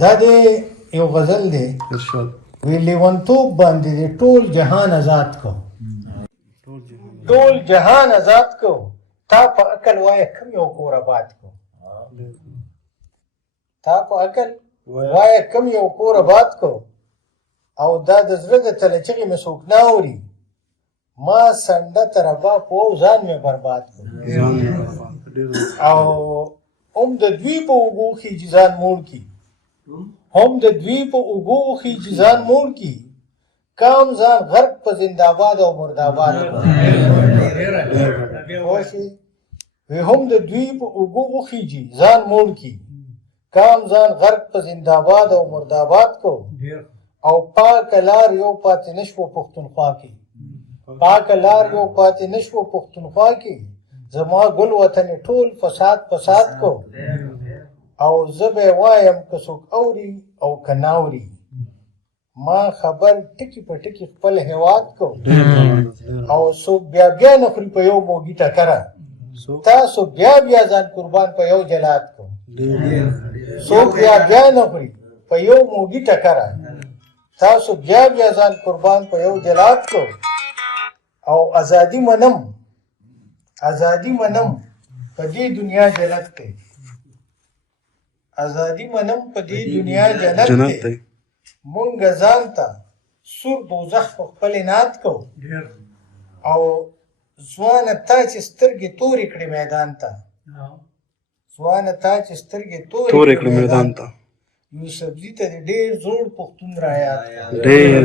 دا دی یو غزل دی وی لیونتوب باندې دی ټول جهان آزاد کو ټول جهان آزاد کو تا په عقل وایه کم یو کور آباد کو تا په عقل وایه کم یو کور آباد کو او دا د زړه د تله چغې مې څوک نه اوري ما سنډه تربا په ځان مې برباد کو او هم د دوی په اوږو خیجي ځان موړ کی هم د دوی په اوږو خیجي ځان موړ کی کام ځان غرق په زنده‌باد او مرداباد وی هم د دوی په اوږو خیجي ځان موړ کی کام ځان غرق په زنده‌باد او مرداباد کو او پاک لار یو پاتې نشو پښتونخوا کې پاک لار یو پاتې نشو پښتونخوا کې زما ګل وطن ټول فساد فساد کو او زه به وایم که څوک اوري او که ناوري ما خبر ټکي په ټکي خپل هیواد کو او څوک بیا بیا نه خوري په یو موږي ټکره تاسو بیا بیا ځان قربان په یو جلاد کو څوک بیا بیا نه خوري په یو موږي ټکره تاسو بیا بیا ځان قربان په یو جلاد کو او ازادي منم په دې دنیا جنت دی ازادي منم په دې دنیا جنت دی مونږ ځان ته سور دوزخ په خپل نات کو او ځوانه تا چې سترګې تورې کړې میدان ته ځوانه تا چې سترګې تورې کړې میدان ته یوسفزي ته ډېر زوړ پښتون را یاد ډېر